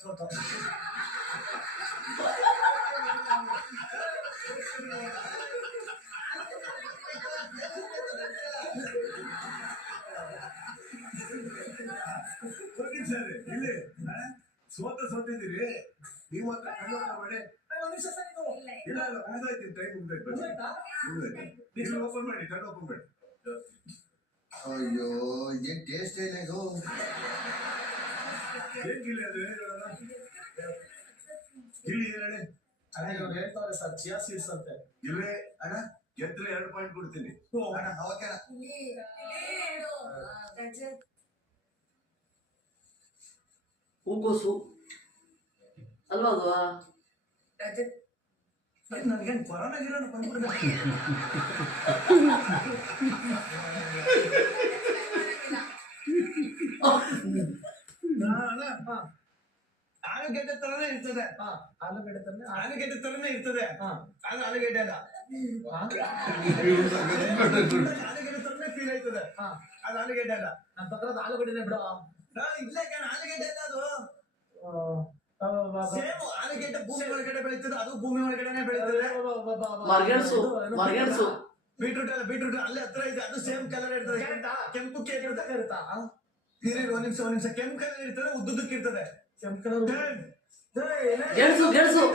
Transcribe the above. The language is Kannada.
ಸೋತ ಸರ್ ಇಲ್ಲಿ ಸೋತಿದ್ದೀರಿ ನೀವು ಮಾತ್ರ ಕಣ್ಣು ಮಾಡಿ ಇಲ್ಲ ಇಲ್ಲ ಮುಗ್ದಾಯ್ತು ಟೈಮ್ ಮುಗ್ದಾಯ್ತು ಓಪನ್ ಮಾಡಿ ಕಣ್ಣು ಓಪನ್ ಮಾಡಿ ಅಯ್ಯೋ ಏನ್ ಟೇಸ್ಟ್ ಇಲ್ಲ ಇದು ಏನ್ ಗಿಲ್ಲಿ ಅದು ಗಿಲ್ಲಿ ಏನ್ ಹೇಳಿ ಅಣ್ಣ ಇವ್ರು ಹೇಳ್ತಾರೆ ಸರ್ ಚಿಯಾ ಸೀಡ್ಸ್ ಅಂತೆ ಇಲ್ಲೇ ಅಣ್ಣ ಗೆದ್ರೆ 2 ಪಾಯಿಂಟ್ ಕೊಡ್ತೀನಿ ಅಣ್ಣ ಓಕೆ ಹೂಕೋಸು ಅಲ್ವಾ ಅದು ನನ್ಗೇನು ಕೊರೋನಾ ಗಿರೋನ ಬಂದ್ಬಿಡ್ಬೇಕು ಆಲೂಗೆಡ್ಡೆ ತರನೇ ಇರ್ತದೆ ಆಲೂಗೆಡ್ಡೆ ತರನೇ ಇರ್ತದೆ ಅದು ಆಲೂಗೆಡ್ಡೆ ಅಲ್ಲ ಆಲೂಗೆಡ್ಡೆ ತರನೇ ಫೀಲ್ ಆಯ್ತದೆ ಅದು ಆಲೂಗೆಡ್ಡೆ ಅಲ್ಲ ನನ್ನ ಪಕ್ಕದ ಆಲೂಗೆಡ್ಡೆನೆ ಬಿಡು ಇಲ್ಲ ಆಲೂಗೆಡ್ಡೆ ಅಲ್ಲ ಅದು ಸೇಮ್ ಆಲೂಗೆಡ್ಡೆ ಭೂಮಿ ಒಳಗಡೆ ಬೆಳೀತದೆ ಅದು ಭೂಮಿ ಒಳಗಡೆನೆ ಬೆಳೀತದೆ ಮರ್ಗೆಣಸು ಬೀಟ್ರೂಟ್ ಅಲ್ಲ ಬೀಟ್ರೂಟ್ ಅಲ್ಲೇ ಹತ್ರ ಇದೆ ಅದು ಸೇಮ್ ಕಲರ್ ಇರ್ತದೆ ಕೆಂಪು ಕೇಕ್ ಇರುತ್ತಾ ಒಂದ್ ನಿಮಿಷ ಕೆಂಪು ಕಲರ್ ಇರ್ತದೆ ಉದ್ದುದಕ್ಕೆ ಇರ್ತದೆ ಕೆಂಪು ಕಲರ್ ಗೆಣಸು